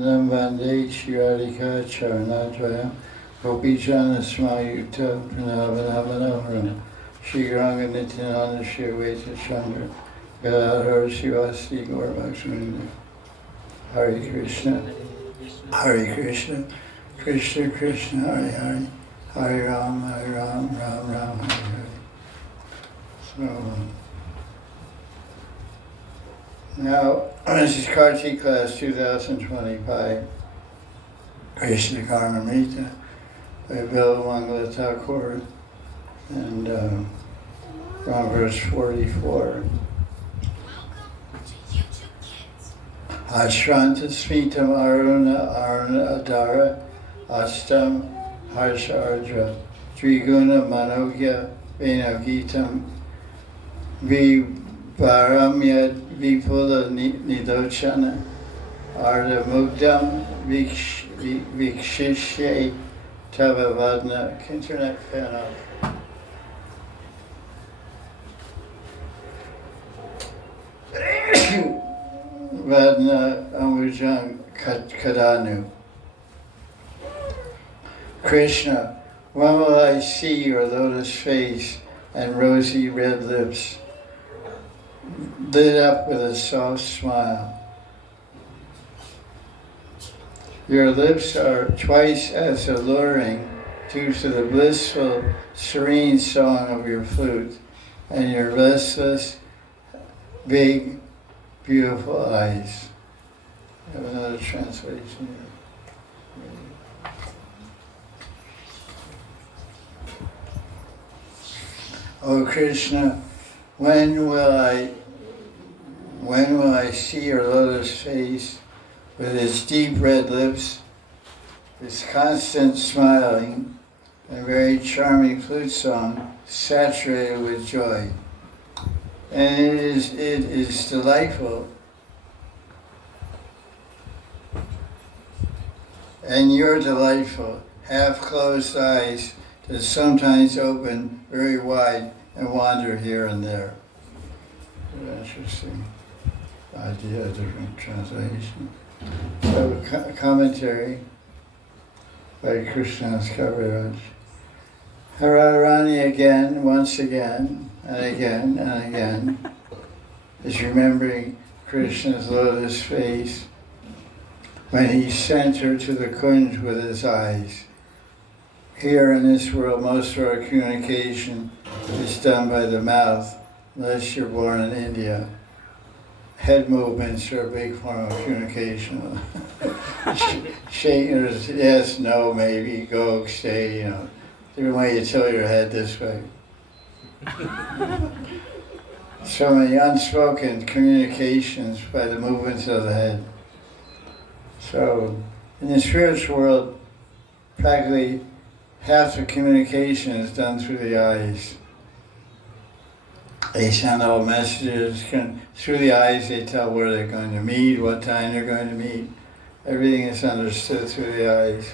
Vande Shirarika Charanadvaya Gopijana Smayuta Pranavanavanavaram Shri Ranga Nityananda Shri Veta Chandra Gadadhar Shivasi Gaurabhakshminda. Hare Krishna, Hare Krishna, Krishna Krishna, Hare Hare, Hare Ram, Ram Ram, Hare Hare. So, now, this is Kartik class 2025, KRISHNA KARNAMRITA by Bill Mangala Thakur, and from verse 44. Ashranta Smitam Aruna Adara Astam Harsha Triguna Manogya Venagitam Varamyad Vipula Nidochana Arda Mugdam Vikshishye Tavavadna. Internet fan off. Vadna Amujang Kadanu. Krishna, when will I see your lotus face and rosy red lips, lit up with a soft smile? Your lips are twice as alluring due to the blissful, serene song of your flute and your restless, big, beautiful eyes. I have another translation here. Oh Krishna, when will I see your lotus face with its deep red lips, its constant smiling, and very charming flute song saturated with joy? And it is delightful. And your delightful, half-closed eyes that sometimes open very wide and wander here and there. Interesting idea, different translation. So, commentary by Krishna's Kaviraj. Radharani again, once again, and again, and again, is remembering Krishna's lotus face when he sent her to the Kunj with his eyes. Here in this world, most of our communication is done by the mouth, unless you're born in India. Head movements are a big form of communication. Shaking, yes, no, maybe, go, stay, different way you tilt your head this way. So many unspoken communications by the movements of the head. So, in the spiritual world, practically half the communication is done through the eyes. They send all messages through the eyes. They tell where they're going to meet, what time they're going to meet. Everything is understood through the eyes.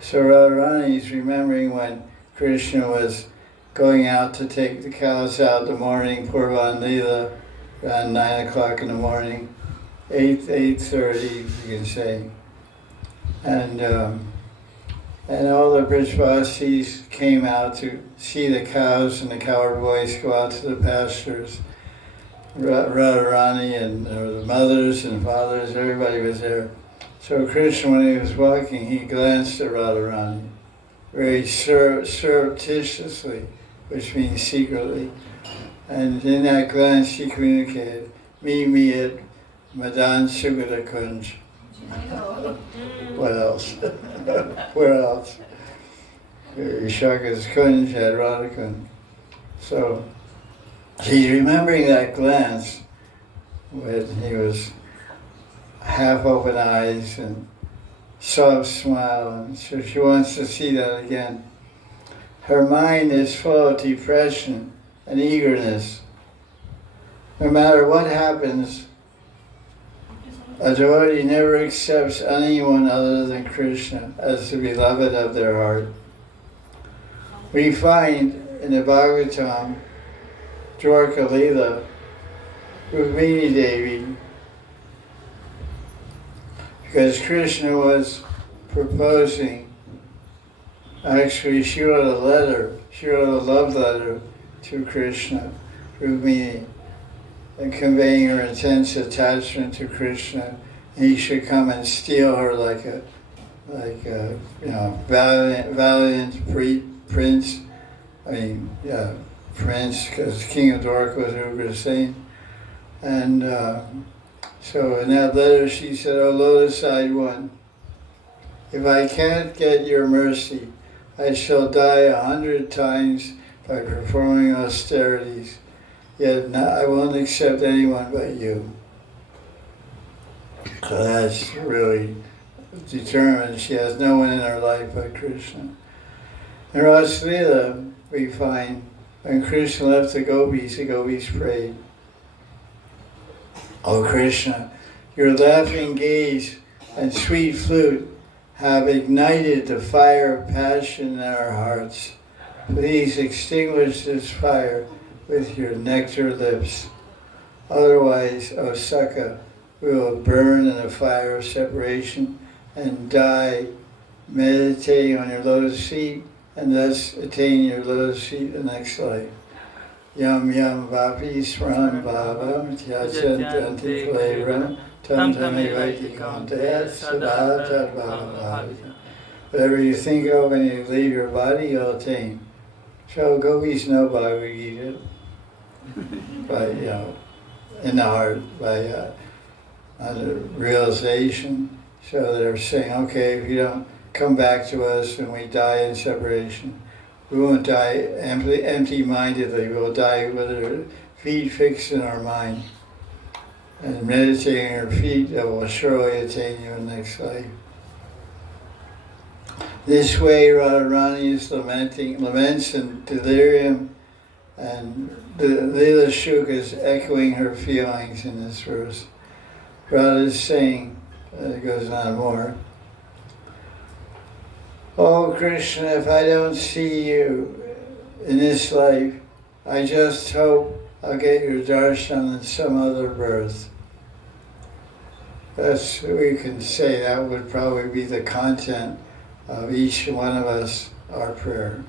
So Radharani is remembering when Krishna was going out to take the cows out in the morning, Purvan Leela, around 9 o'clock in the morning, 8:30, you can say. And all the Brijvasis came out to see the cows, and the cowherd boys go out to the pastures. Radharani and the mothers and fathers, everybody was there. So Krishna, when he was walking, he glanced at Radharani very surreptitiously, which means secretly. And in that glance he communicated, meet me at Madan Sugata Kunj. What else? Where else? Vishaka's Kunj had Radha Kunj. So she's remembering that glance when he was half open eyes and soft smile, and so she wants to see that again. Her mind is full of depression and eagerness. No matter what happens, a devotee never accepts anyone other than Krishna as the beloved of their heart. We find in the Bhagavatam, Dwarka Leela, Rukmini Devi, because Krishna was proposing, actually she wrote a love letter to Krishna, Rukmini, and conveying her intense attachment to Krishna. He should come and steal her like a valiant prince. Prince, because King of Dwarka was Ugrasena. And so in that letter she said, "O lotus-eyed one, if I can't get your mercy, I shall die 100 times by performing austerities, yet I won't accept anyone but you." So that's really determined. She has no one in her life but Krishna. In Rasa Leela, we find when Krishna left the gopis prayed, "O Krishna, your laughing gaze and sweet flute have ignited the fire of passion in our hearts. Please extinguish this fire with your nectar lips. Otherwise, O Sakka, we will burn in the fire of separation and die meditating on your lotus feet, and thus attain your lotus feet the next life. Yam yam vapi swaram bhavam tyajantanti kaleram tam tamavaiti kantayat sada tad bhavavadi. Whatever you think of when you leave your body, you'll attain. So gopis know Bhagavad Gita, by, in the heart, by under realization. So they're saying, okay, if you don't come back to us and we die in separation, we won't die empty-mindedly. We'll die with our feet fixed in our mind. And meditating on our feet, that will surely attain you in the next life. This way, Radharani is laments in delirium, and the Leela Shuka is echoing her feelings in this verse. Radha is saying, it goes on more, "Oh Krishna, if I don't see you in this life, I just hope I'll get your darshan in some other birth." That's, we can say that would probably be the content of each one of us, our prayer.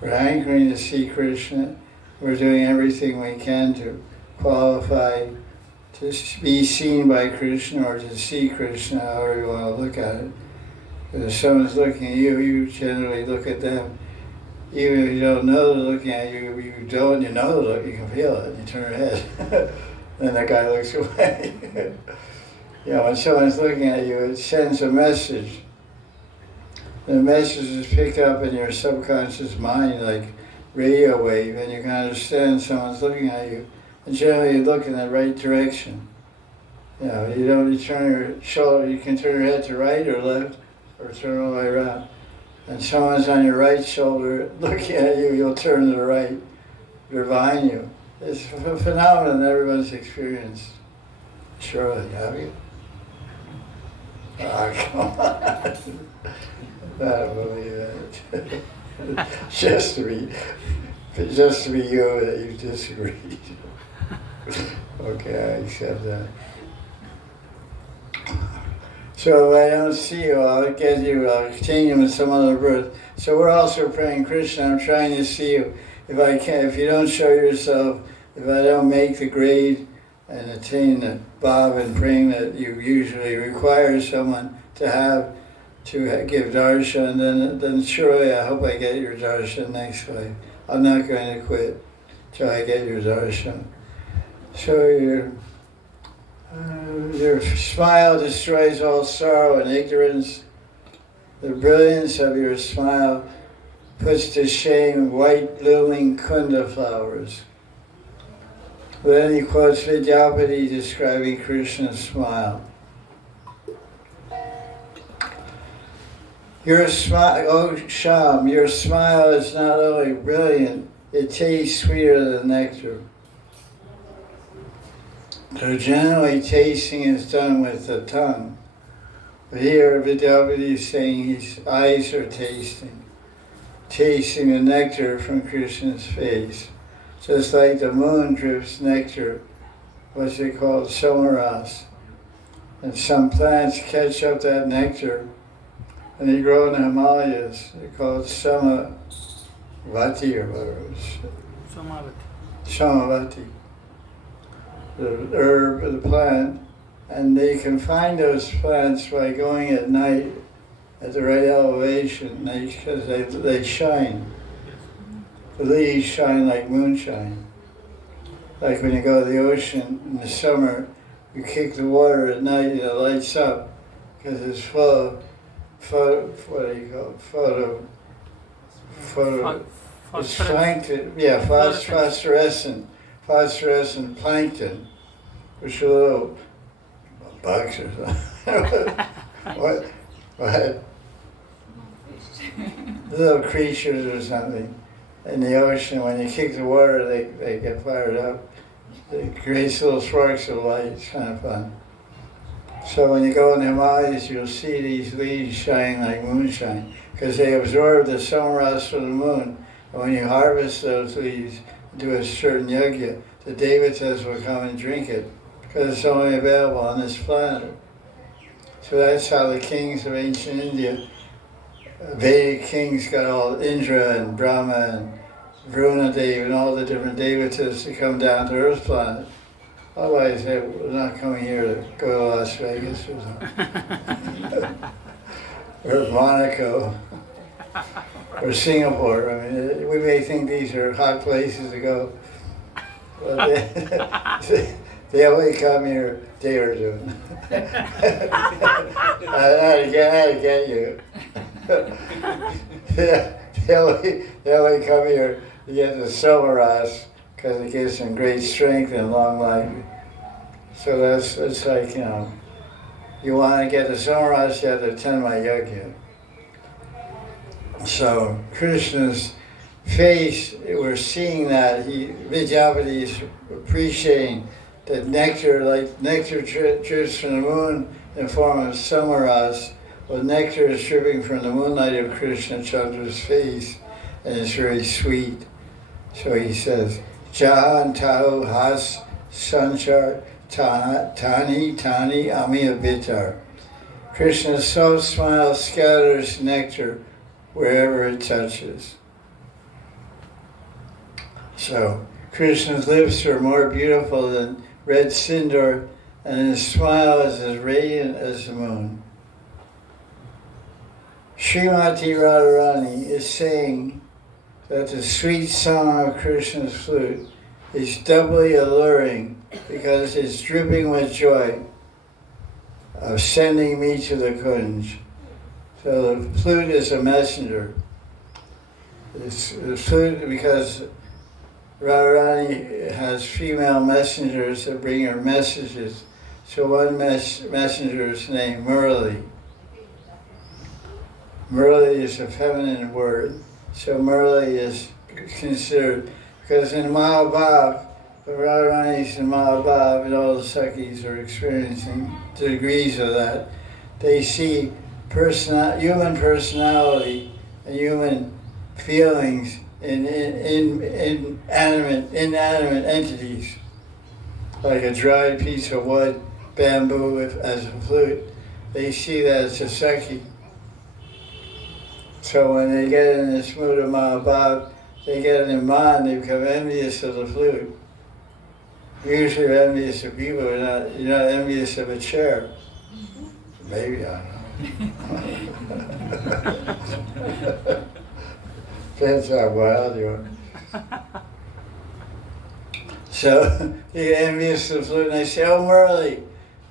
We're hankering to see Krishna. We're doing everything we can to qualify to be seen by Krishna or to see Krishna, however you want to look at it. If someone's looking at you, you generally look at them. Even if you don't know they're looking at you, you know the look, you can feel it, you turn your head. Then that guy looks away. When someone's looking at you, it sends a message. The message is picked up in your subconscious mind like radio wave, and you can understand someone's looking at you. And generally you look in the right direction. You turn your shoulder, you can turn your head to right or left, or turn all the way around. And someone's on your right shoulder looking at you, you'll turn to the right. They're behind you. It's a phenomenon everyone's experienced. Surely, have you? Come on. I don't believe that. just to be you that you disagreed. Okay, I accept that. So if I don't see you, I'll attain you in some other birth. So we're also praying, Krishna, I'm trying to see you. If you don't show yourself, if I don't make the grade and attain the bhav and praying that you usually require someone to give darshan, then surely I hope I get your darshan next life. I'm not going to quit till I get your darshan. So your smile destroys all sorrow and ignorance. The brilliance of your smile puts to shame white blooming kunda flowers. Then he quotes Vidyapati describing Krishna's smile. Your smile, oh Sham, your smile is not only brilliant, it tastes sweeter than nectar. So generally tasting is done with the tongue. But here Vidyapati is saying his eyes are tasting the nectar from Krishna's face. Just like the moon drips nectar, what's it called, somaras. And some plants catch up that nectar, and they grow in the Himalayas. They call it samavati or whatever it is. Samavati. The herb or the plant. And they can find those plants by going at night at the right elevation, because they shine. The leaves shine like moonshine. Like when you go to the ocean in the summer, you kick the water at night and it lights up because it's full of, it's plankton, yeah, phosphorescent plankton, which are little bugs or something. What? Little creatures or something in the ocean. When you kick the water, they get fired up. It creates little sparks of light. It's kind of fun. So when you go in the Himalayas, you'll see these leaves shine like moonshine because they absorb the sunrise from the moon. And when you harvest those leaves, do a certain yajna, the devatas will come and drink it because it's only available on this planet. So that's how the kings of ancient India, Vedic kings, got all Indra and Brahma and Varuna Dev and all the different devatas to come down to Earth planet. Otherwise, they were not coming here to go to Las Vegas or something. Or Monaco. Or Singapore. I mean, we may think these are hot places to go. But they only come here a day or two. I had to get you. They only come here to get the silveras because it gives them great strength and long life. So that's like, you want to get the silveras, you have to attend my yajna. So Krishna's face, we're seeing that Vidyapati is appreciating that nectar drips from the moon in the form of samaras. Well, nectar is dripping from the moonlight of Krishna Chandra's face, and it's very sweet. So he says, Jahan Tau Has Sanchar Tani Amiya Bitar. Krishna's soft smile scatters nectar wherever it touches. So Krishna's lips are more beautiful than red sindoor, and his smile is as radiant as the moon. Srimati Radharani is saying that the sweet song of Krishna's flute is doubly alluring because it's dripping with joy of sending me to the Kunj. So the flute is a messenger. It's the flute because Radharani has female messengers that bring her messages. So one messenger is named Murali. Murali is a feminine word. So Murali is considered, because in Mahabhav, the Radharani's in Mahabhav and all the Sakhis are experiencing the degrees of that. They see human personality and human feelings in inanimate entities, like a dried piece of wood, bamboo as a flute. They see that as a Sakhi. So when they get in this mood of Mahabhav, they get in mind, they become envious of the flute. Usually you're envious of people, you're not envious of a chair. Maybe, I don't know. Depends how wild you are. So you get envious of the flute and they say, oh Murali,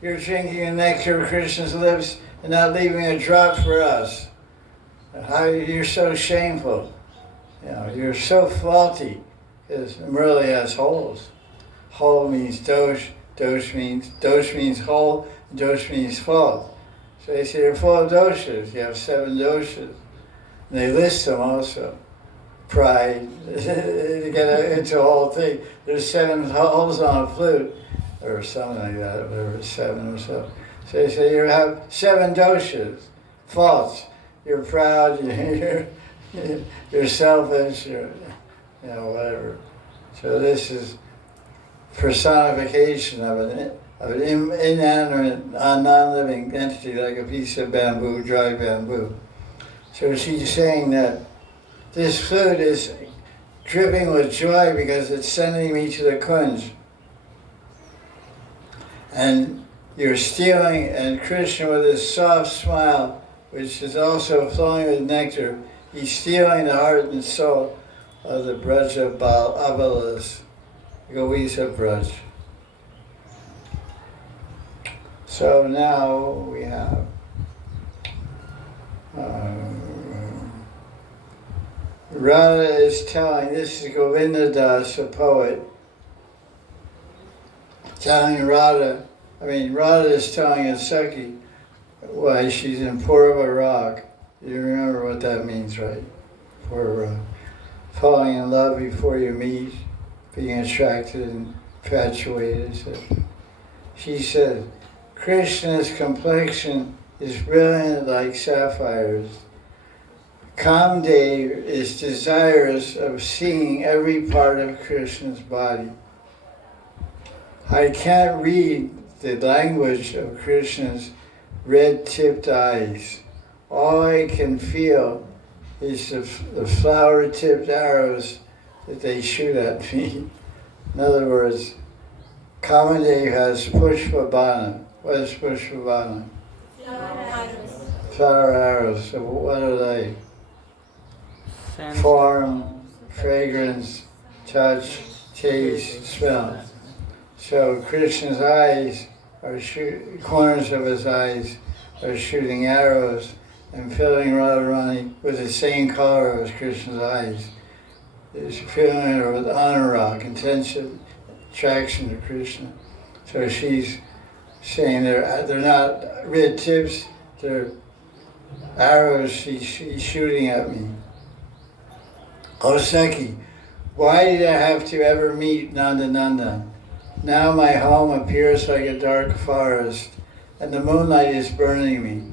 you're drinking the nectar of Krishna's lips and not leaving a drop for us. How you're so shameful. You're so faulty. Because Murali has holes. Hole means dosh, dosh means hole, and dosh means fault. So they say you're full of doshas. You have 7 doshas. And they list them also. Pride, to get into the whole thing. There's 7 holes on a flute, or something like that, whatever, 7 or so. So they say you have 7 doshas, faults. You're proud, you're selfish, whatever. So this is personification of of an inanimate, non-living entity like a piece of bamboo, dry bamboo. So she's saying that this flute is dripping with joy because it's sending me to the kunj. And you're stealing, and Krishna with his soft smile, which is also flowing with nectar, he's stealing the heart and soul of the Braja Abalas, Govisa Braj. So now we have Radha is telling, this is Govinda Das, a poet, telling Radha is telling Asaki why she's in Purva Rock. You remember what that means, right? Purva. Falling in love before you meet, being attracted and infatuated. So she said, Krishna's complexion is brilliant like sapphires. Kamdev is desirous of seeing every part of Krishna's body. I can't read the language of Krishna's red-tipped eyes. All I can feel is the flower-tipped arrows that they shoot at me. In other words, Kamadev has Pushpabana. What is Pushpabana? Flower arrows. So what are they? Form, fragrance, touch, taste, smell. So Krishna's eyes are corners of his eyes are shooting arrows and filling Radharani with the same color as Krishna's eyes. It's filling her with anurag, intensive attraction to Krishna. So she's saying they're not red tips, they're arrows she's shooting at me. Oseki, why did I have to ever meet Nandananda? Now my home appears like a dark forest, and the moonlight is burning me.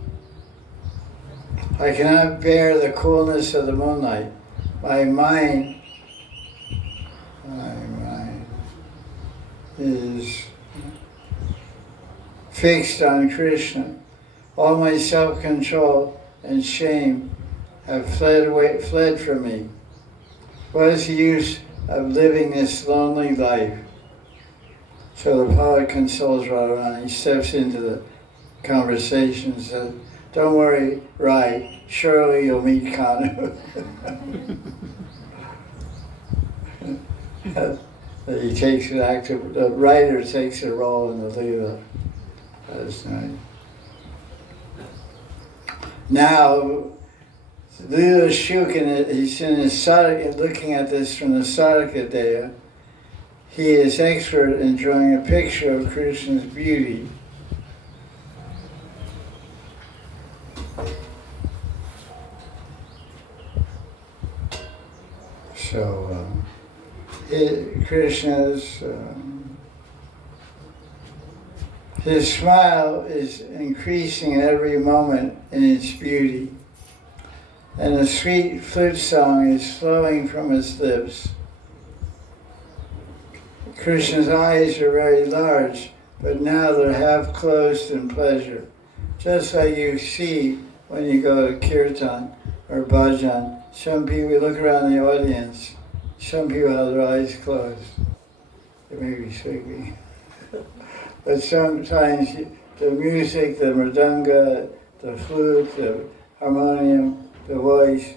I cannot bear the coolness of the moonlight. My mind is fixed on Krishna. All my self-control and shame have fled from me. What is the use of living this lonely life? So the poet consoles Radharani. He steps into the conversation and says, don't worry, Rai, surely you'll meet Kanu. He takes an active, the writer takes a role in the Leela. That's nice. Now, Leela Shukan, he's in his sadhaka, looking at this from the Sadhaka Daya. He is expert in drawing a picture of Krishna's beauty. So, Krishna's, his smile is increasing at every moment in its beauty. And a sweet flute song is flowing from his lips. Krishna's eyes are very large, but now they're half closed in pleasure. Just like you see when you go to kirtan or bhajan. Some people, you look around the audience, some people have their eyes closed. They may be sleeping. But sometimes the music, the mridanga, the flute, the harmonium, the voice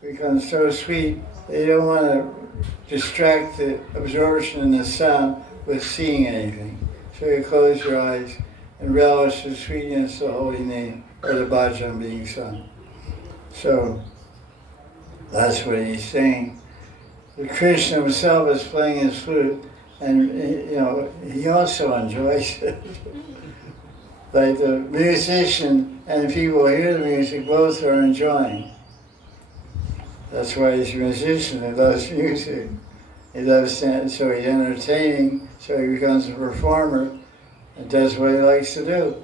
becomes so sweet, they don't want to distract the absorption in the sound with seeing anything. So you close your eyes and relish the sweetness of the holy name or the bhajan being sung. So that's what he's saying. The Krishna himself is playing his flute, and he also enjoys it. Like the musician and the people who hear the music both are enjoying. That's why he's a musician. He loves music. He loves so he's entertaining. So he becomes a performer and does what he likes to do.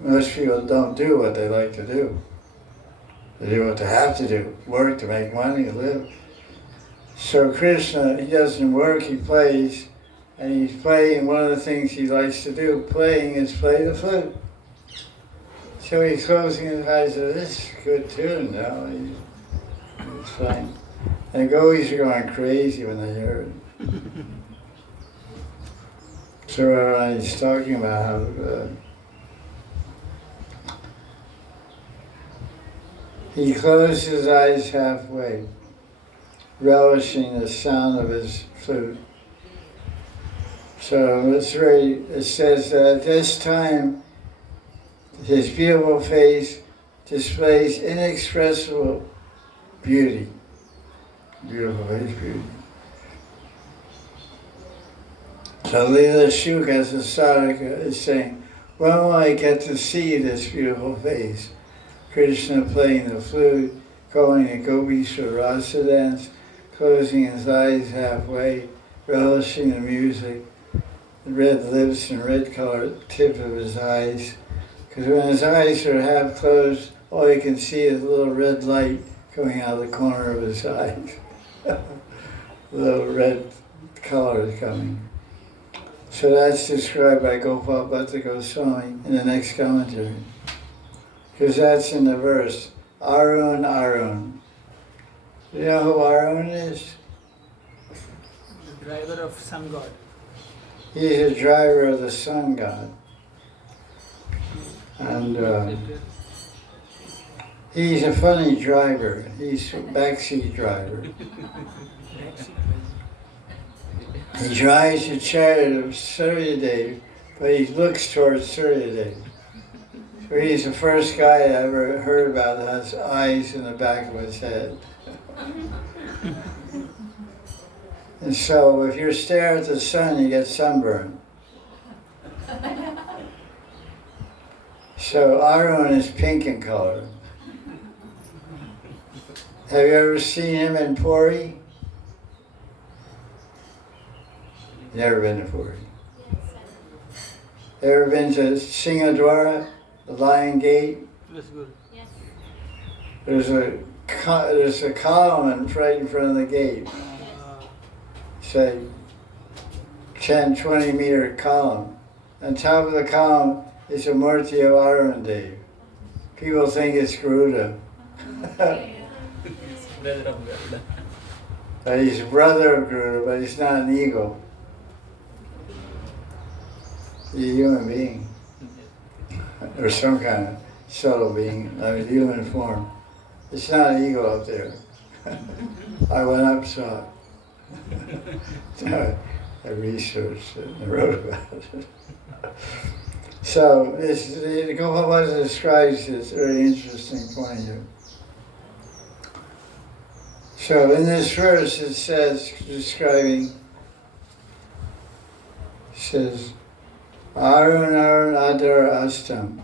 Most people don't do what they like to do. They do what they have to do. Work to make money, to live. So Krishna, he doesn't work, he plays, and he's playing. One of the things he likes to do, playing, is play the flute. So he's closing his eyes, and this is a good tune now. He's fine. And the gopis are going crazy when they hear it. So he's talking about how he closed his eyes halfway, relishing the sound of his flute. So it says that at this time, his beautiful face displays inexpressible beauty. Beautiful face, beauty. So Leela Shuk as a sadhaka is saying, when will I get to see this beautiful face? Krishna playing the flute, calling the gopis for rasa dance, closing his eyes halfway, relishing the music, the red lips and red colored tip of his eyes. Because when his eyes are half closed, all you can see is a little red light coming out of the corner of his eyes. Little red color is coming. So that's described by Gopal Bhatta Goswami in the next commentary. Because that's in the verse, Arun, Arun. You know who Arun is? The driver of sun god. He's a driver of the sun god. And he's a funny driver. He's a backseat driver. He drives a chariot of Suryadev, but he looks towards Suryadev. So he's the first guy I ever heard about that has eyes in the back of his head. And so if you stare at the sun, you get sunburned. So Arun is pink in color. Have you ever seen him in Puri? Never been to Puri. Ever been to Singadwara, the Lion Gate? That's good. Yes. There's a column right in front of the gate. Say 10, 20 meter column. On top of the column is a Murti of Arun Dev. People think it's Garuda. He's a brother of Garuda, but he's not an eagle. He's a human being. Or some kind of subtle being, human form. It's not an eagle up there. I went up, saw it. I researched it and wrote about it. So, Gopal Bhatta describes this very interesting point here. So, in this verse it says, Arun Arun Adar Astam.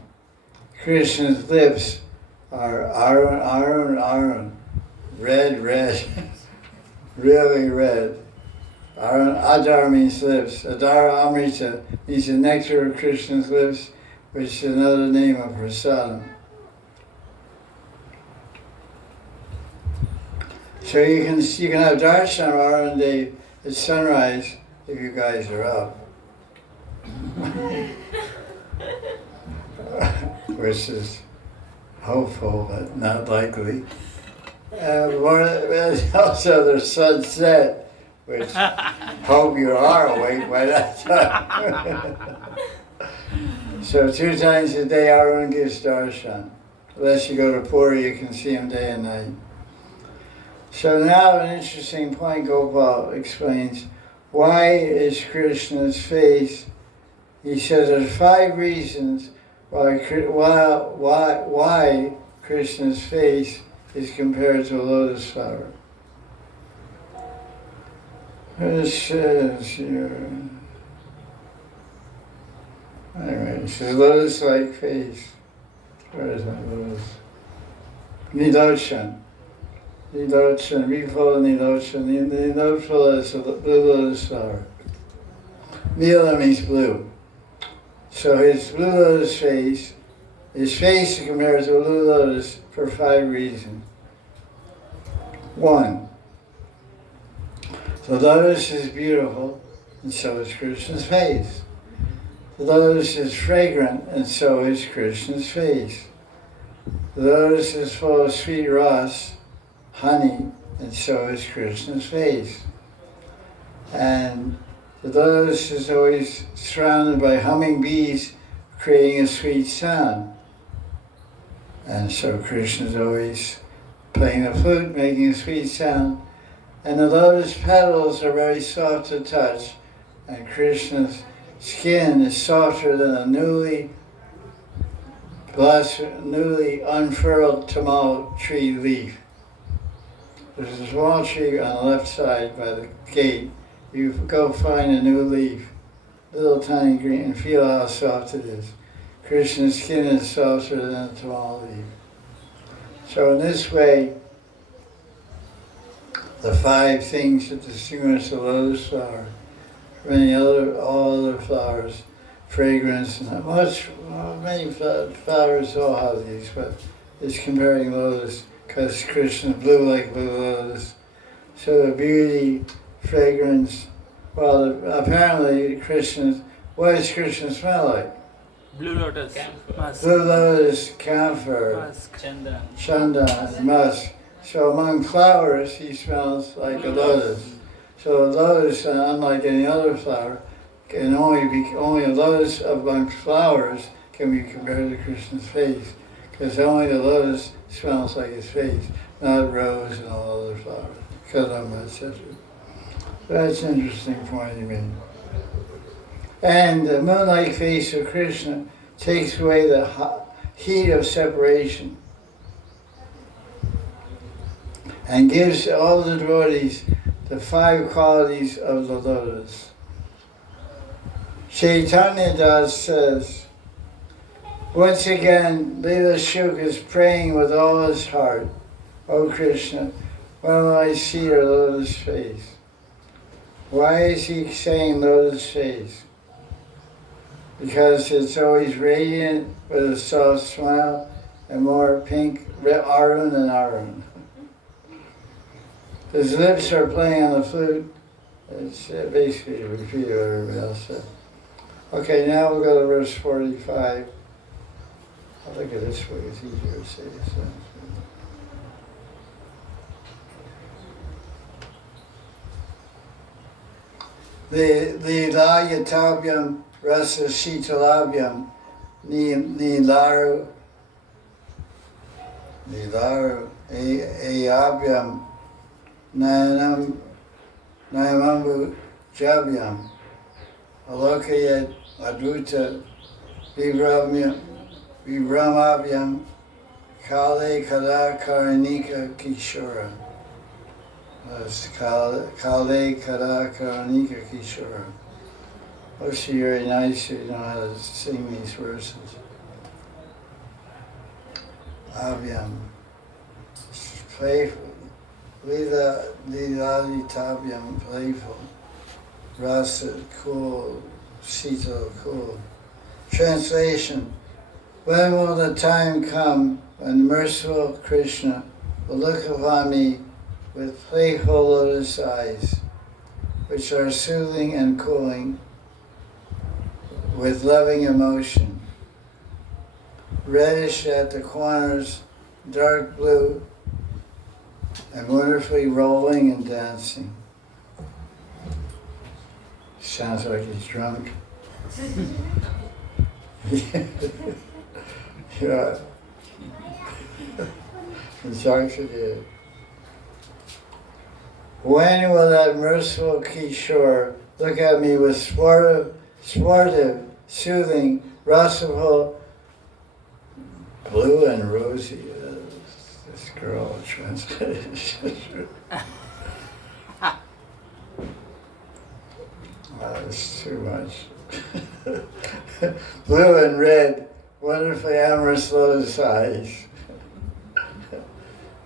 Krishna's lips are Arun Arun Arun. Red, red. Really red. Arun Adar means lips. Adar Amrita means the nectar of Krishna's lips, which is another name of prasadam. So you can have darshan of Arun Dev at sunrise if you guys are up. Which is hopeful, but not likely. Also the sunset, which hope you are awake by that time. So 2 times a day Arun gives darshan. Unless you go to Puri, you can see him day and night. So now an interesting point Gopal explains. Why is Krishna's face? He says there's 5 reasons why Krishna's face is compared to a lotus flower. It says here. Anyway, it says lotus-like face. Where is my lotus? Nilochan. Nilochan, Vipula Nilochan. Nilochan is a blue lotus flower. Nila means blue. So his blue lotus face, his face is compared to a blue lotus for 5 reasons. 1, the lotus is beautiful and so is Krishna's face. The lotus is fragrant, and so is Krishna's face. The lotus is full of sweet ras, honey, and so is Krishna's face. And the lotus is always surrounded by humming bees, creating a sweet sound. And so Krishna is always playing the flute, making a sweet sound. And the lotus petals are very soft to touch, and Krishna's skin is softer than a newly unfurled tamal tree leaf. There's a small tree on the left side by the gate. You go find a new leaf, little tiny green, and feel how soft it is. Krishna's skin is softer than a tamal leaf. So in this way, the 5 things that distinguish the lotus flower from all other flowers, fragrance, and many flowers all have these, but it's comparing lotus because Krishna is blue like blue lotus. So the beauty, fragrance, apparently what does Krishna smell like? Blue lotus. Musk. Blue lotus, camphor, Musk. chandan, musk. So among flowers, he smells like a lotus. So a lotus, unlike any other flower, can only a lotus among flowers can be compared to Krishna's face, because only the lotus smells like his face, not rose and all other flowers, kadamba, etc. So that's an interesting point he made. And the moon-like face of Krishna takes away the heat of separation and gives all the devotees the 5 qualities of the lotus. Chaitanya Das says, once again, Leela Shuk is praying with all his heart, O Krishna, when will I see your lotus face? Why is he saying lotus face? Because it's always radiant with a soft smile and more pink Arun than Arun. His lips are playing on the flute. It's basically a repeat of what everybody else said. Okay, now we'll go to verse 45. I'll look at this way, it's easier to say this. Lilayatabhyam rasa shitalabhyam nilaru ayabhyam nayamambu jabhyam alokayat advuta vibramabhyam kale kada karanika kishora. That's Kale Kada Karanika Kishora. Looks very nice, you know how to sing these verses. Abhyam, playful. Lilali Tabyam, playful. Rasa, cool. Sita, cool. Translation. When will the time come when merciful Krishna will look upon me with playful lotus eyes, which are soothing and cooling, with loving emotion, reddish at the corners, dark blue, and wonderfully rolling and dancing. Sounds like he's drunk. Yeah. The drunks it is. When will that merciful Kishore look at me with sportive, soothing, restful, blue and rosy? This girl translated. That's too much. Blue and red, wonderfully amorous lotus eyes.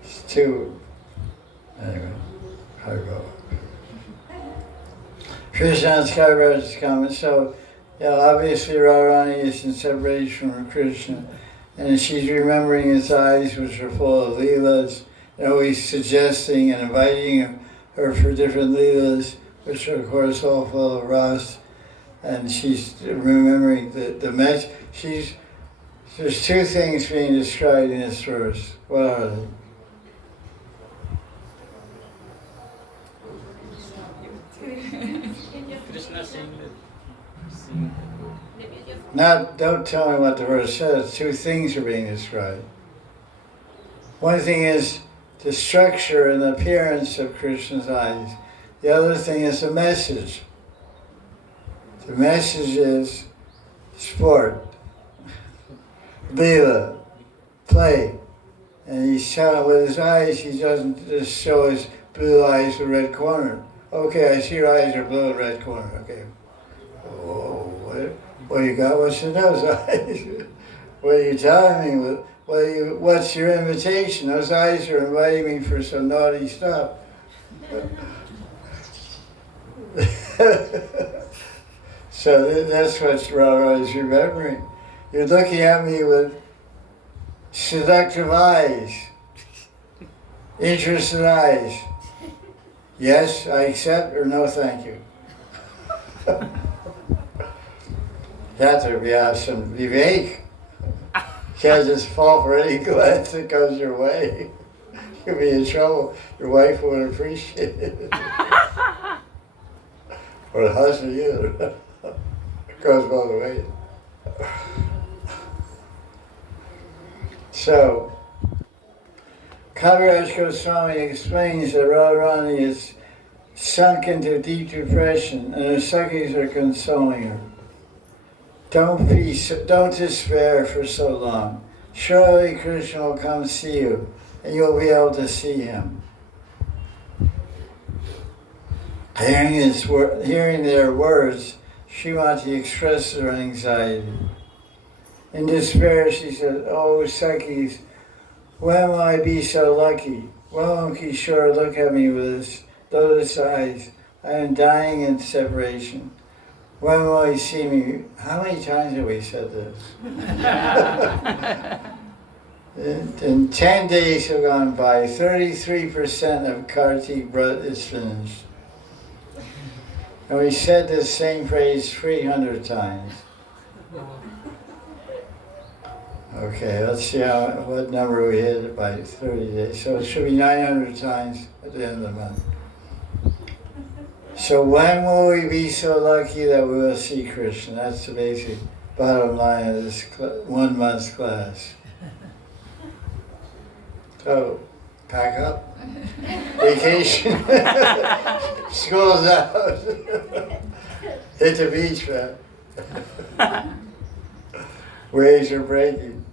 It's too. Anyway. Krishna's Kaviraj's comment. So, obviously Radharani is in separation from Krishna, and she's remembering his eyes, which are full of leelas, and always suggesting and inviting her for different leelas, which are of course all full of rasa, and she's remembering the message. There's two things being described in this verse. What are they? Krishna saying Don't tell me what the verse says. Two things are being described. One thing is the structure and appearance of Krishna's eyes. The other thing is the message. The message is sport, lila, play. And he's telling with his eyes, he doesn't just show his blue eyes with red corner. Okay, I see your eyes are blue and red corner. Okay. Oh, what you got? What's in those eyes? What are you telling me? What's your invitation? Those eyes are inviting me for some naughty stuff. So that's what Radha is remembering. You're looking at me with seductive eyes, interested eyes. Yes, I accept, or no, thank you. You have to have some vivek. You can't just fall for any glance that goes your way. You'll be in trouble. Your wife won't appreciate it. Or the husband either. It goes both ways. So, Kaviraj Goswami explains that Radharani is sunk into deep depression and her Sakhis are consoling her. Don't despair for so long. Surely Krishna will come see you and you'll be able to see him. Hearing their words, Srimati expresses her anxiety. In despair, she said, "Oh, Sakhis, when will I be so lucky? When will Kishore look at me with his lotus eyes? I am dying in separation. When will he see me?" How many times have we said this? And 10 days have gone by. 33% of Kartik Vrat is finished. And we said this same phrase 300 times. Okay, let's see what number we hit by 30 days. So it should be 900 times at the end of the month. So when will we be so lucky that we will see Krishna? That's the basic bottom line of this 1 month's class. So, pack up. Vacation. School's out. Hit the beach, man. Waves are breaking.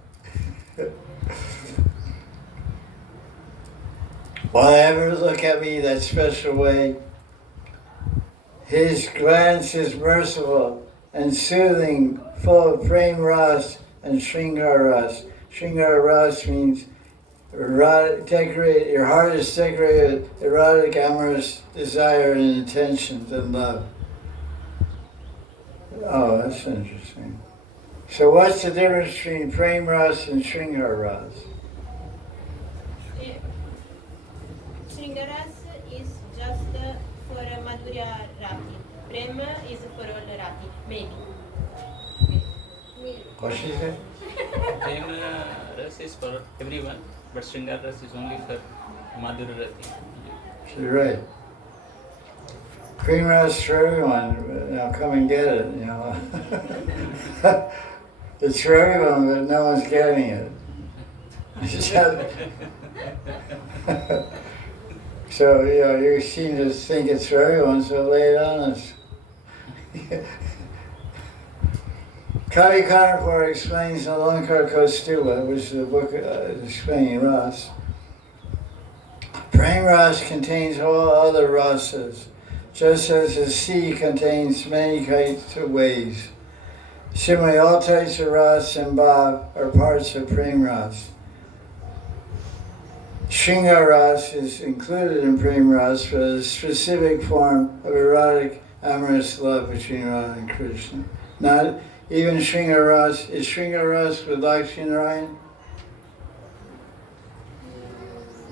Will I ever look at me that special way? His glance is merciful and soothing, full of prem ras and shringar ras. Shringar ras means your heart is decorated with erotic, amorous desire and intentions and love. Oh, that's interesting. So what's the difference between prem ras and shringar ras? Shringaras is just for Madhurya Rati. Prema is for all Rati. Maybe. What she said? Prema Ras is for everyone, but Shringar Ras is only for Madhurya Rati. She's right. Cream ras for everyone. Come and get it. It's for everyone, but no one's getting it. So, you seem to think it's for everyone, so lay it on us. Kavi Karnapur explains Alankar Kaustubha, which is a book explaining Ras. Prem Ras contains all other rasas, just as the sea contains many kinds of waves. Similarly, all types of Ras and Bhav are parts of Prem Ras. Shringar Ras is included in Prem Ras for a specific form of erotic, amorous love between Radha and Krishna. Not even Shringar Ras. Is Shringar Ras with Lakshmi Narayan?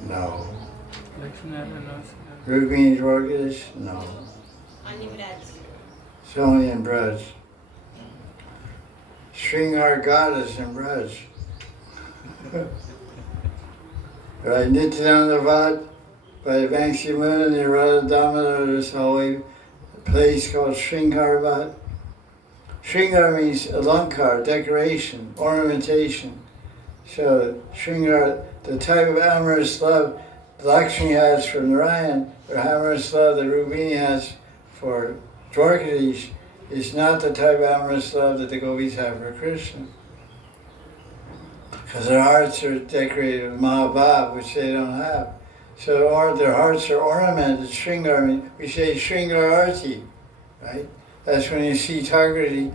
No. Rukmini Dwarkadish? No. Ani Braj. It's only in Braj. Sringar God is in Braj. Right, Nityananda by the banks of Yamuna and the Radha Damodar, there's a holy place called Sringar. Sringar means alankar, decoration, ornamentation. So Sringar, the type of amorous love Lakshmi has for Narayan, or amorous love that Rubini has for Dwarkadish, is not the type of amorous love that the gopis have for Krishna. Because their hearts are decorated with Mahabhav, which they don't have. So their hearts are ornamented. Shringar, we say Shringar Arti, right? That's when you see Thakurji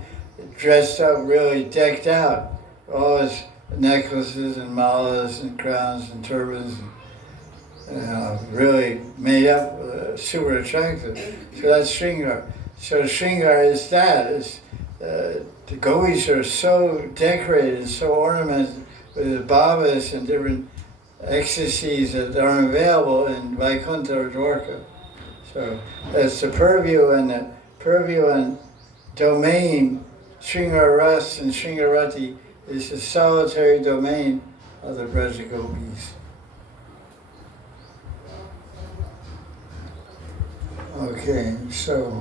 dressed up, really decked out. All his necklaces and malas and crowns and turbans, really made up, super attractive. So that's Shringar. So Shringar is that. The gopis are so decorated, so ornamented with the bhavas and different ecstasies that aren't available in Vaikuntha or Dwarka. So that's the purview and domain. Shringar Ras and Shringarati is the solitary domain of the Braja Gopis. Okay, so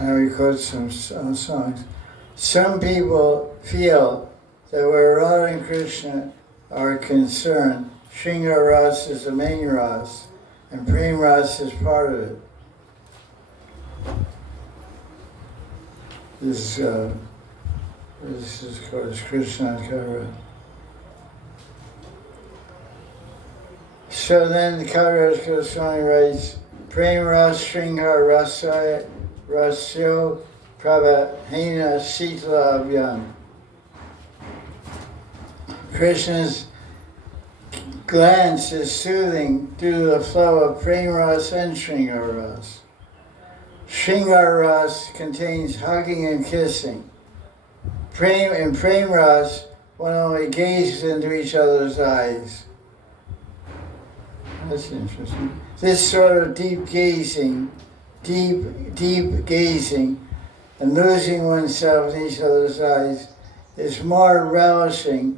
now we quote some songs. Some people feel that where Radha and Krishna are concerned, Shringar Ras is the main Ras, and Prem Ras is part of it. This is called Krishna Karnamrita. So then the Kaviraj Goswami writes, Prem Ras Shringar Rasyo Prabhahena Sitla Abhyam. Krishna's glance is soothing due to the flow of Prem Ras and Shringar Ras. Shringar Ras contains hugging and kissing. In Prem Ras, one only gazes into each other's eyes. That's interesting. This sort of deep gazing, and losing oneself in each other's eyes is more relishable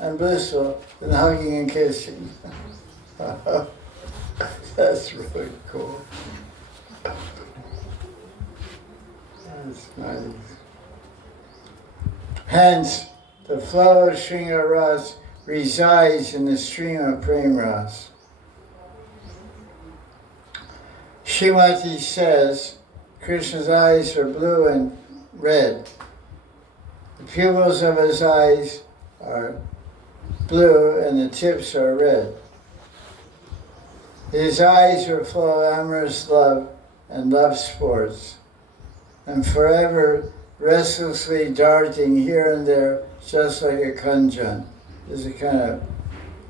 and blissful than hugging and kissing. That's really cool. That's nice. Hence, the flow of Shringar Ras resides in the stream of Prem Ras. Shrimati says Krishna's eyes are blue and red. The pupils of his eyes are blue and the tips are red. His eyes are full of amorous love and love sports, and forever restlessly darting here and there just like a kunjan. There's a kind of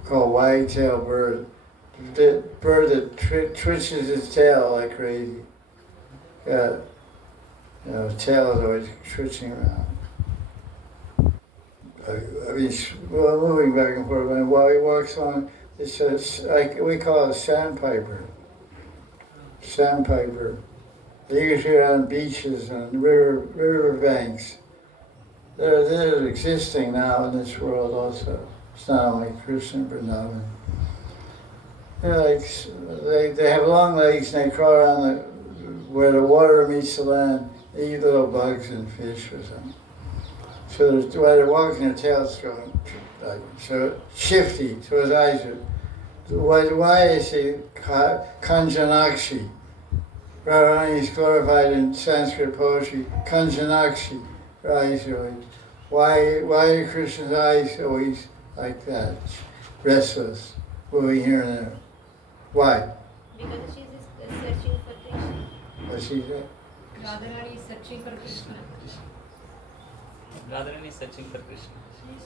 called wagtail bird. The bird that twitches its tail like crazy. Got, tail is always twitching around. Moving back and forth. And while he walks on, it's we call it a sandpiper. Sandpiper. They usually are on beaches and river banks. They're existing now in this world also. It's not only Krishna Vrindavan. They have long legs and they crawl around where the water meets the land. They eat little bugs and fish or something. So while they're walking, their tail's going so shifty. So his eyes are. Why is he Kanjanakshi? Radharani is glorified in Sanskrit poetry. Kanjanakshi. Why are Krishna's eyes always like that? Restless, moving here and there. Why? Because she's searching for Krishna. What's she say? Radharani is searching for Krishna. Radharani is searching for Krishna.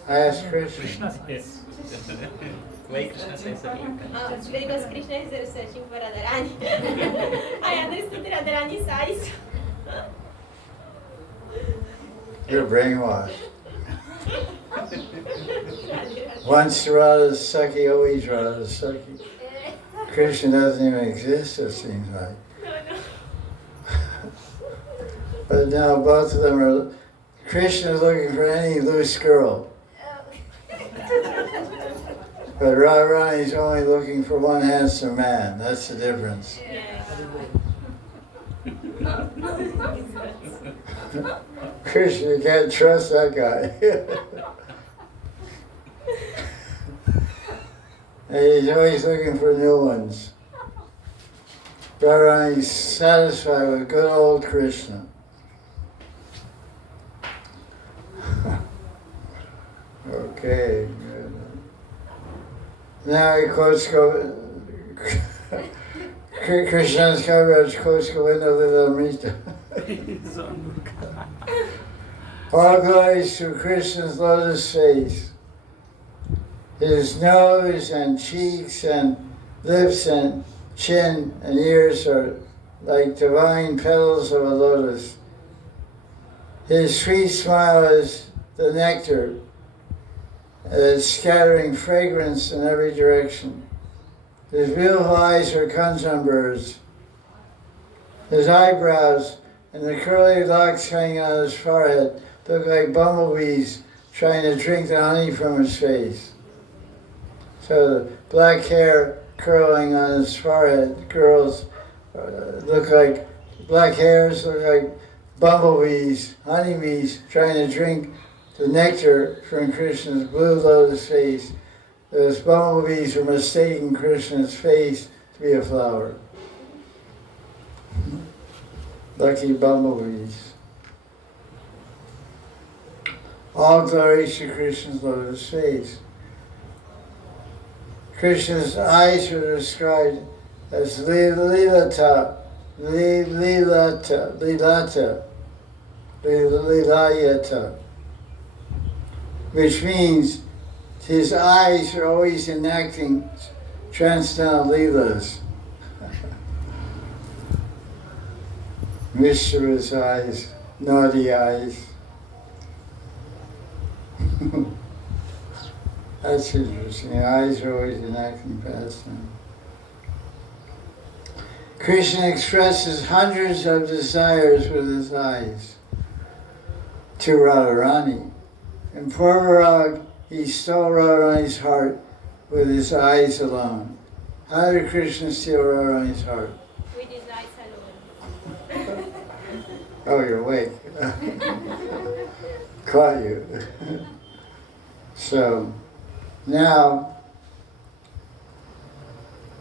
I asked Krishna. Krishna's Yes. Why Krishna says that? Because Krishna is searching for Radharani. I understood Radharani's eyes. You're brainwashed. Once Radha's Sakhi, always Radha's Sakhi. Krishna doesn't even exist, it seems like. No. But now both of them are, Krishna's looking for any loose girl. But Radharani's only looking for one handsome man. That's the difference. Krishna, you can't trust that guy. And he's always looking for new ones. Radharani's satisfied with good old Krishna. Okay. Now he quotes Krishna's Kaviraj quotes Govinda Lilamrita. All glories to Krishna's lotus face. His nose and cheeks and lips and chin and ears are like divine petals of a lotus. His sweet smile is the nectar, scattering fragrance in every direction. His beautiful eyes are Kanjan birds. His eyebrows and the curly locks hanging on his forehead look like bumblebees trying to drink the honey from his face. So the black hair curling on his forehead, girls look like, black hairs look like bumblebees, honeybees trying to drink the nectar from Krishna's blue lotus face. Those bumblebees are mistaking Krishna's face to be a flower. Lucky bumblebees. All glories to Krishna's lotus face. Krishna's eyes are described as lilayata, which means his eyes are always enacting transcendental leelas. Mischievous eyes, naughty eyes. That's interesting. The eyes are always enacting pastime. Krishna expresses hundreds of desires with his eyes to Radharani. In Purvarag, he stole Radharani's heart with his eyes alone. How did Krishna steal Radharani's heart? With his eyes alone. Oh, you're awake. Caught you. So, now,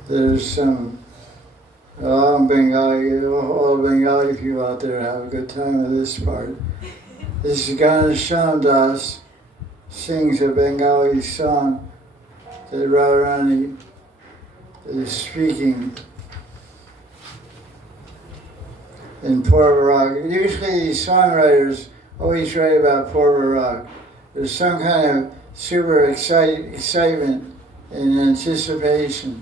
there's some, all Bengali people out there have a good time with this part. This is Ghanshyam Das sings a Bengali song that Radharani is speaking in Purvarag. Usually these songwriters always write about Purvarag. There's some kind of super excitement and anticipation.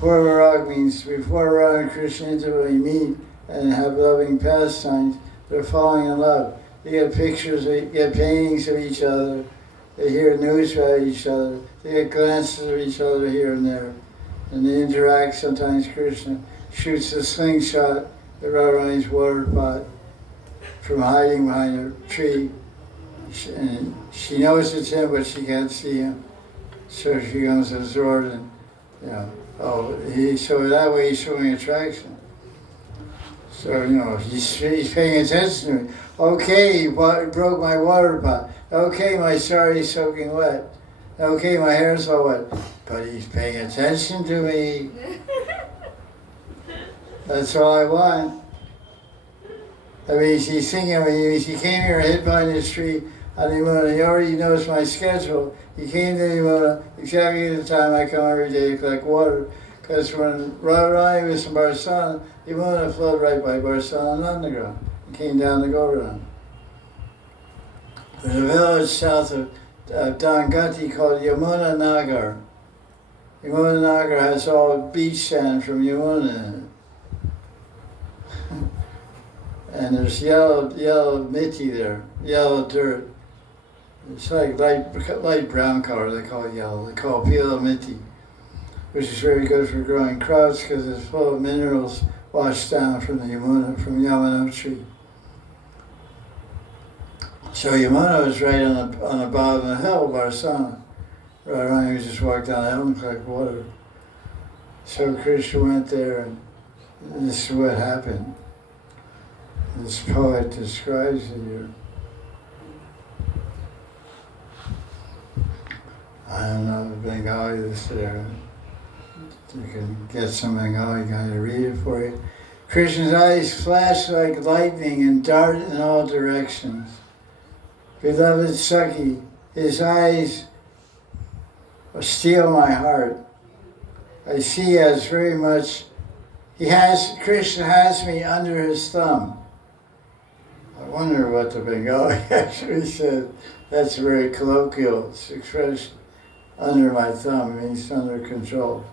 Purvarag means before Radha and Krishna intimately meet and have loving pastimes, they're falling in love. They get pictures, they get paintings of each other, they hear news about each other, they get glances of each other here and there, and they interact. Sometimes Krishna shoots a slingshot at Radharani's water pot from hiding behind a tree. And she knows it's him, but she can't see him. So she becomes absorbed and, so that way he's showing attraction. So, he's paying attention to me. Okay, he broke my water pot. Okay, my sari's soaking wet. Okay, my hair's all wet. But he's paying attention to me. That's all I want. I mean, he's thinking of me. He came here hid behind this tree on Yamuna. He already knows my schedule. He came to Yamuna exactly at the time I come every day to collect water. Because when Radharani was in Barsana, Yamuna flowed right by Barsana and underground and came down to Govardhan. There's a village south of Dangati called Yamuna Nagar. Yamuna Nagar has all beach sand from Yamuna in it. And there's yellow miti there, yellow dirt. It's like light brown color, they call it yellow. They call it pila miti. which is very good for growing crops because it's full of minerals washed down from the Yamuna, from Yamunotri. So Yamuna was right on the bottom of the hill, Varsana. Radharani would just walk down the hill and collect water. So Krishna went there, and this is what happened. This poet describes it here. I don't know the Bengali that's there. You can get some Bengali guy to read it for you. Krishna's eyes flash like lightning and dart in all directions. Beloved Sakhi, his eyes steal my heart. I see as very much, Krishna has me under his thumb. I wonder what the Bengali actually said. That's a very colloquial expression. Under my thumb means under control.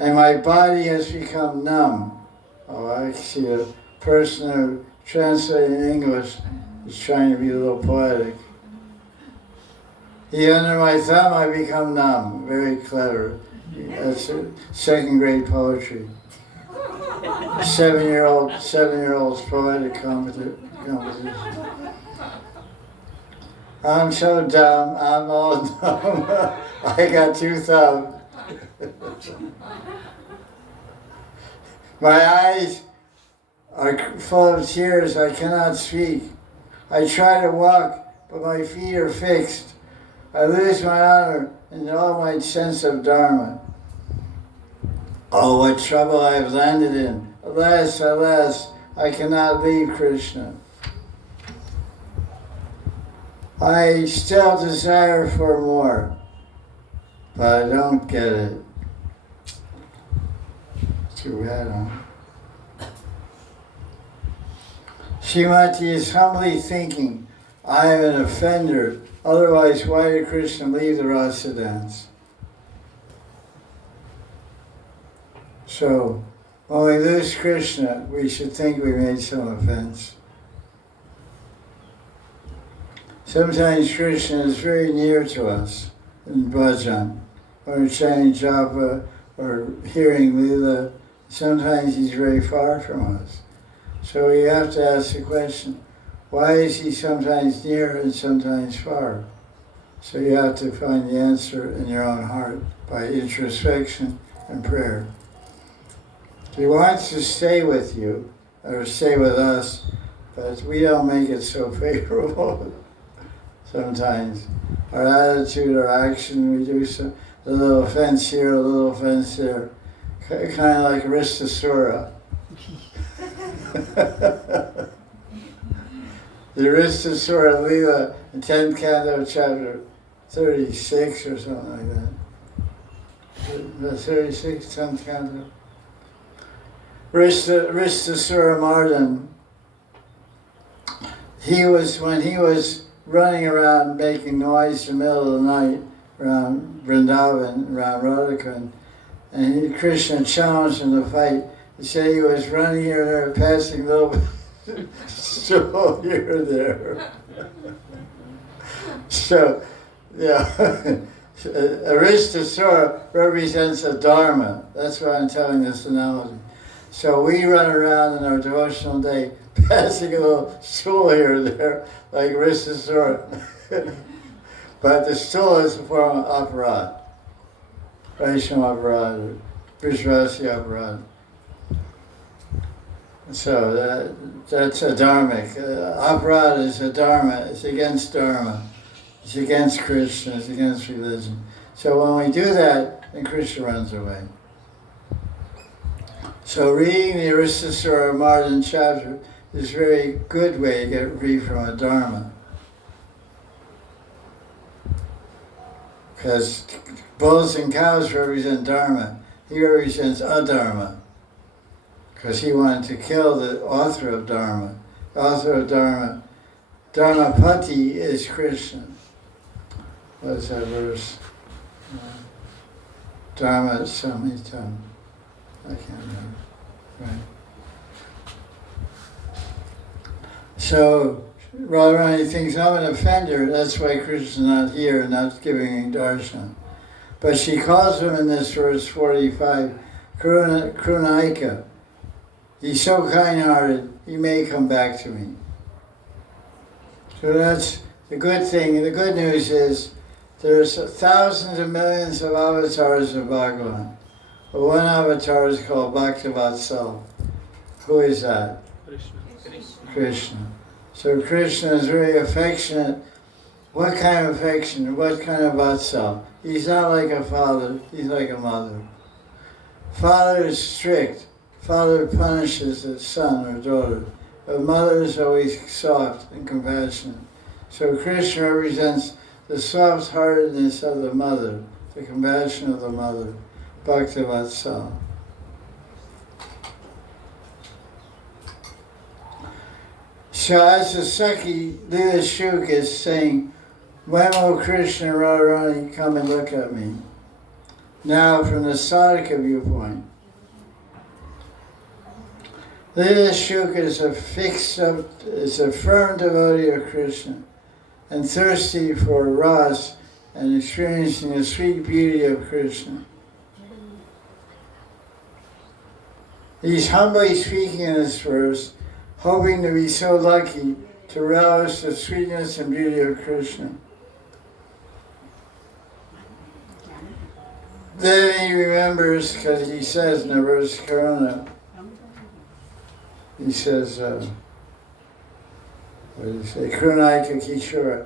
And my body has become numb. Oh, I see a person who translated in English is trying to be a little poetic. Under my thumb I become numb. Very clever. That's second grade poetry. Seven-year-old's poetic composition. I'm so dumb, I'm all dumb. I got two thumbs. My eyes are full of tears, I cannot speak. I try to walk, but my feet are fixed. I lose my honor and all my sense of dharma. Oh, what trouble I have landed in. Alas, alas, I cannot leave Krishna. I still desire for more, but I don't get it. Too bad, huh? Srimati is humbly thinking, I am an offender, otherwise why did Krishna leave the rasa dance? So, when we lose Krishna, we should think we made some offense. Sometimes Krishna is very near to us in bhajan. When we're chanting japa or hearing lila, sometimes he's very far from us. So we have to ask the question, why is he sometimes near and sometimes far? So you have to find the answer in your own heart by introspection and prayer. He wants to stay with you, or stay with us, but we don't make it so favorable. Sometimes our attitude, our action, we do a little offense here, a little offense there, kind of like Ristasura. The Ristasura Lila in 10th canto, chapter 36 or something like that. The 36, 10th canto. Ristasura Madan, when he was running around making noise in the middle of the night around Vrindavan, around Radhakan, and Krishna challenged him to fight. He said he was running here and there, passing little stool here and there. So, yeah, Aristasura represents a dharma. That's why I'm telling this analogy. So we run around in our devotional day, passing a little stool here and there, like Aristasura. But the stool is a form of aparad, Vaishnava aparad, or Vishvasi aparad. So that's a dharmic. Aparad is a dharma. It's against dharma. It's against Krishna. It's against religion. So when we do that, then Krishna runs away. So reading the Aristasura Madan chapter is a very good way to get free from a dharma. Because bulls and cows represent dharma. He represents adharma. Because he wanted to kill the author of dharma. The author of dharma, Dharmapati is Krishna. What's that verse? Dharma Samhitam. I can't remember. Right. So Radharani thinks I'm an offender, that's why Krishna's not here and not giving darshan. But she calls him in this verse 45, Krunaika. He's so kind-hearted, he may come back to me. So that's the good thing. The good news is there's thousands and millions of avatars of Bhagavan. But one avatar is called Bhaktivatsal. Who is that? Krishna. So Krishna is very affectionate. What kind of affection? What kind of Vatsal? He's not like a father, he's like a mother. Father is strict. Father punishes his son or daughter. But mother is always soft and compassionate. So Krishna represents the soft-heartedness of the mother, the compassion of the mother, Bhaktivatsal. So as the Sakhi, Lila Shuk is saying, when will Krishna and Radharani come and look at me? Now from the Sadhaka viewpoint. Lila Shuk is a firm devotee of Krishna and thirsty for ras and experiencing the sweet beauty of Krishna. He's humbly speaking in this verse, hoping to be so lucky to relish the sweetness and beauty of Krishna. Then he remembers, because he says in the verse Karuna, he says, what did he say? Karunaika Kishora.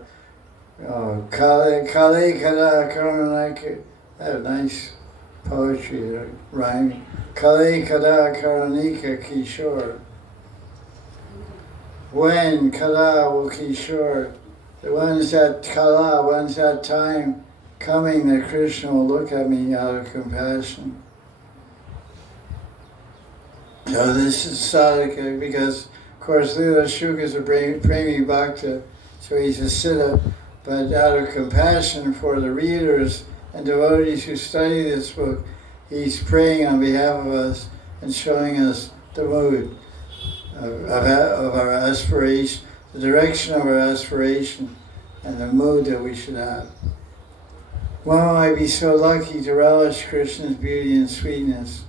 Kale Kada Karunaika. That nice poetry, rhyming. Kale Kada Karunika Kishora. When Kala will Kishore, when's that Kala, when's that time coming that Krishna will look at me out of compassion? So this is sadhaka because, of course, Lila Shuk is a premi bhakta, so he's a siddha, but out of compassion for the readers and devotees who study this book, he's praying on behalf of us and showing us the mood of our aspiration, the direction of our aspiration, and the mood that we should have. When will I be so lucky to relish Krishna's beauty and sweetness?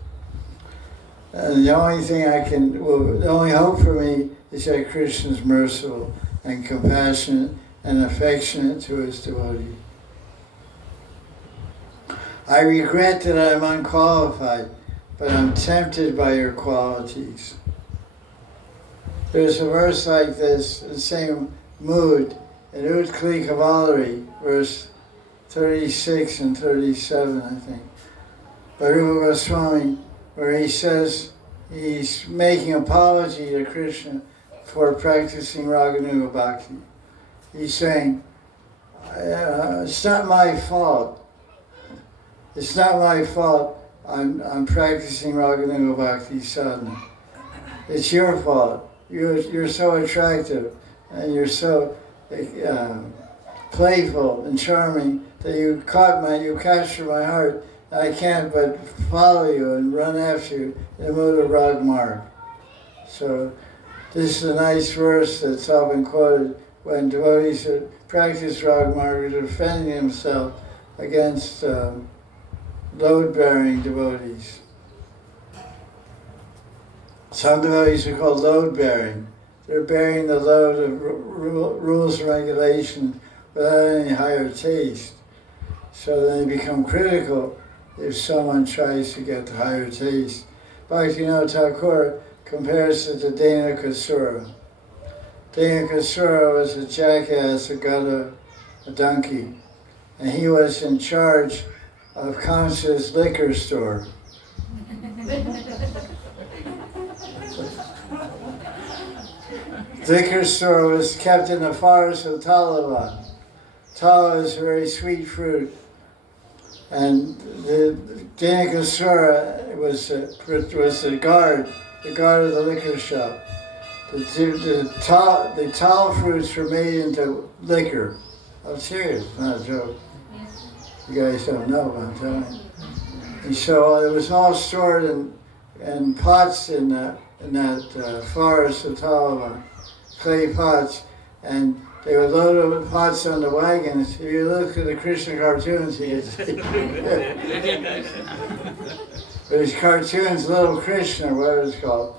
And the only thing the only hope for me is that Krishna is merciful and compassionate and affectionate to his devotee. I regret that I am unqualified, but I'm tempted by your qualities. There's a verse like this, the same mood, in Utkali Kavalari, verse 36 and 37, I think, by Rupa Goswami, where he says he's making apology to Krishna for practicing Raganuga Bhakti. He's saying, it's not my fault. It's not my fault I'm practicing Raganuga Bhakti sadhana. It's your fault. You're so attractive and you're so playful and charming that you captured my heart. I can't but follow you and run after you in the mood of Rag Marg. So this is a nice verse that's often quoted when devotees who practice Rag Marg are defending themselves against load-bearing devotees. Some devotees are called load-bearing. They're bearing the load of rules and regulations without any higher taste. So they become critical if someone tries to get the higher taste. Bhaktivinoda Thakur compares it to Dhenukasura. Dhenukasura was a jackass who got a donkey, and he was in charge of Kamsa's liquor store. Liquor store was kept in the forest of Talavan. Tala is a very sweet fruit. And the Dhenukasura was the guard of the liquor shop. The tall fruits were made into liquor. I'm serious, not a joke. You guys don't know what I'm telling you. And so it was all stored in pots in that forest of Talavan, clay pots, and They would load up pots on the wagons. If you look at the Krishna cartoons, you see. There's cartoons, Little Krishna, whatever it's called.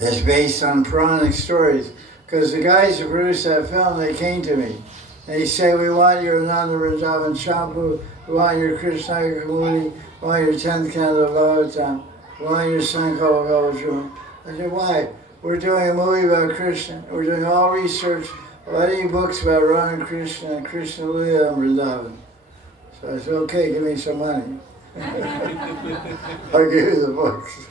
It's based on Puranic stories. Because the guys who produced that film, they came to me. They say, we want your Ananda Vrindavan Shampoo, we want your Krishna Kamuni, we want your 10th Canto of Bhagavatam, we want your Sankalpa Gavachum. I said, why? We're doing a movie about Krishna. We're doing all research, writing books about Radha Krishna and Krishna Lila and Vrindavan. So I said, okay, give me some money. I'll give you the books.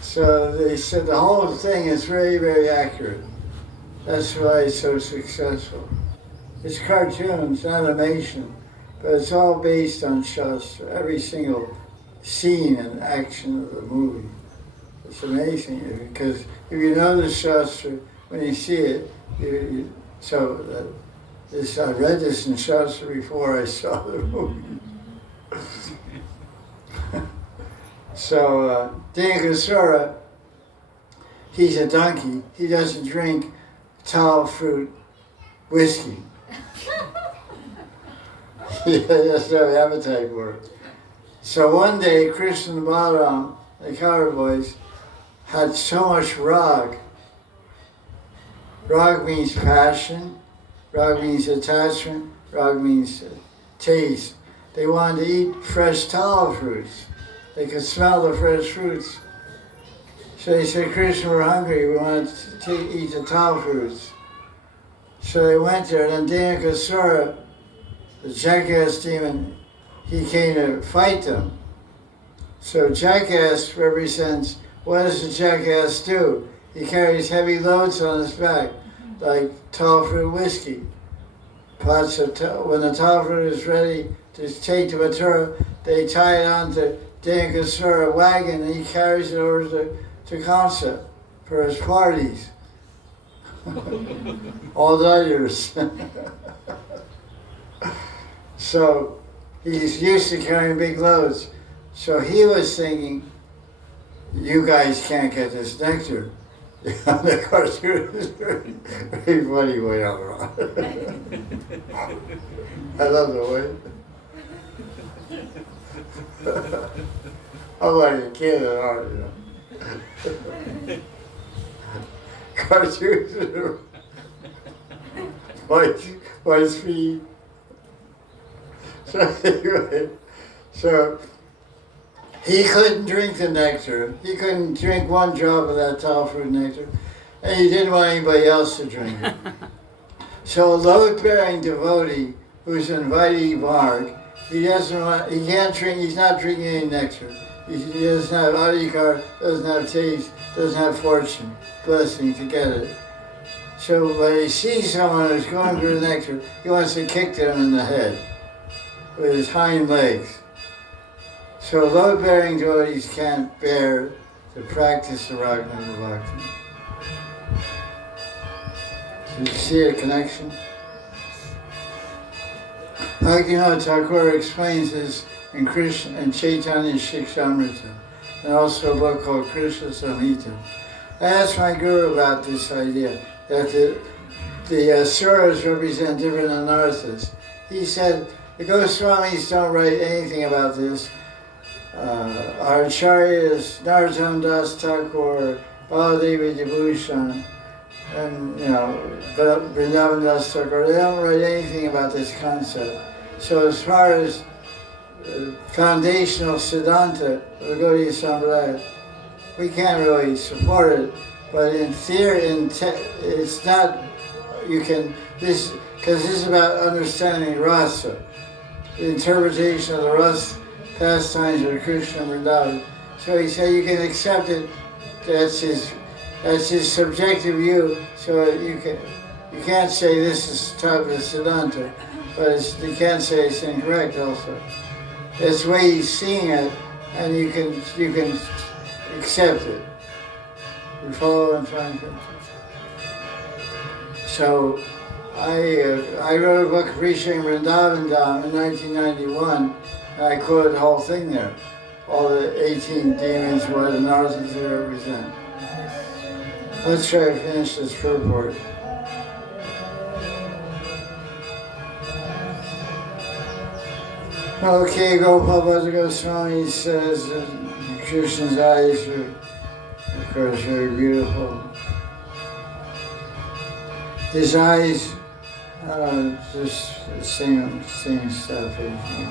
So they said the whole thing is very, very accurate. That's why it's so successful. It's cartoons, animation, but it's all based on Shastra, every single scene and action of the movie. It's amazing, because if you know the Shastra, when you see it, I read this in Shastra before I saw the movie. So, Dinakasura, he's a donkey. He doesn't drink tall fruit whiskey. He has no appetite for it. So one day, Krishna and Balaram, the cowherd boys, had so much rag. Rag means passion, rag means attachment, rag means taste. They wanted to eat fresh tall fruits. They could smell the fresh fruits. So they said, Krishna, we're hungry, we want to eat the tall fruits. So they went there, and then Dinakasura, the jackass demon, he came to fight them. So jackass represents, what does the jackass do? He carries heavy loads on his back, like tall fruit whiskey. Pots of when the tall fruit is ready to take to Mathura, they tie it onto Dinakasura wagon, and he carries it over to Kamsa for his parties. All years. So he's used to carrying big loads. So he was thinking, you guys can't get this nectar. The cartoon is very, very funny way out wrong. I love the way. I'm like a kid at heart, you know. Cartoons are my speed. So anyway, so he couldn't drink the nectar. He couldn't drink one drop of that tall fruit nectar, and he didn't want anybody else to drink it. So a load-bearing devotee who's inviting Marg, he can't drink, he's not drinking any nectar. He doesn't have adhikar, doesn't have taste, doesn't have fortune, blessing to get it. So when he sees someone who's going through the nectar, he wants to kick them in the head with his hind legs. So load-bearing devotees can't bear to practice the Ragnana Bhakti. So you see a connection? Bhaktivinoda Thakur explains this in Krishna and Chaitanya Shikshamrita, and also a book called Krishna Samhita. I asked my guru about this idea, that the asuras represent different anarthas. He said, the Goswamis don't write anything about this. Our acharyas, Narottam Das Thakur, Baladevi Dibhushan, and Vrindavan Das Thakur, they don't write anything about this concept. So as far as foundational Siddhanta of the Gaudiya Sampradaya, we can't really support it, but in theory, it's not, because this is about understanding rasa, the interpretation of the rasa pastimes of Krishna and Vrindavan. So he said you can accept it, that's his subjective view, so you can't say this is type of Siddhanta, but you can't say it's incorrect also. That's the way he's seeing it, and you can accept it. You follow what I'm trying to? So I wrote a book, Appreciating Vrindavan Dham, in 1991, and I quoted the whole thing there. All the 18 demons, what the narcissisms they represent. Let's try to finish this purport. Okay, Gopal Goswami says that Krishna's eyes are, of course, very beautiful. His eyes, just the same stuff as you.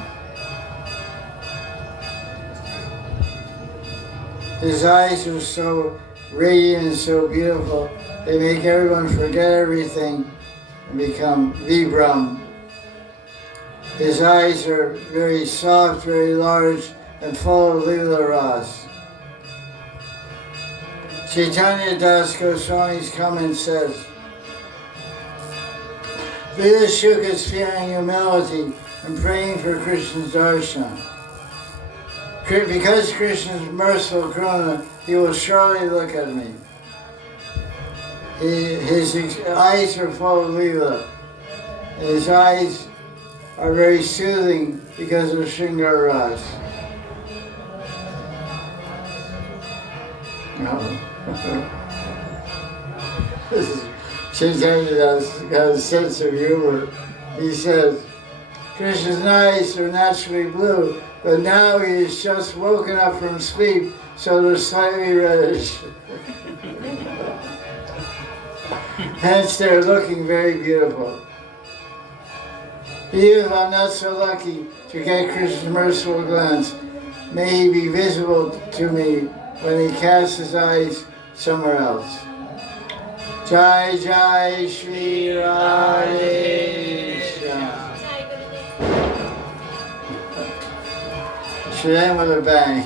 His eyes are so radiant and so beautiful, they make everyone forget everything and become Vibram. His eyes are very soft, very large, and full of Leela Ras. Chaitanya Das Goswami's comment says, Vidashuk is feeling humility and praying for Krishna's darshan. Because Krishna is merciful Karuna, he will surely look at me. His eyes are full of Leela. His eyes are very soothing because of Shringar Ras. No. Chaitanya has a sense of humor. He says, Krishna's eyes are naturally blue, but now he is just woken up from sleep, so they're slightly reddish. Hence they're looking very beautiful. Even if I'm not so lucky to get Krishna's merciful glance, may he be visible to me when he casts his eyes somewhere else. Jai Jai Sri Radhe. Should end with a bang.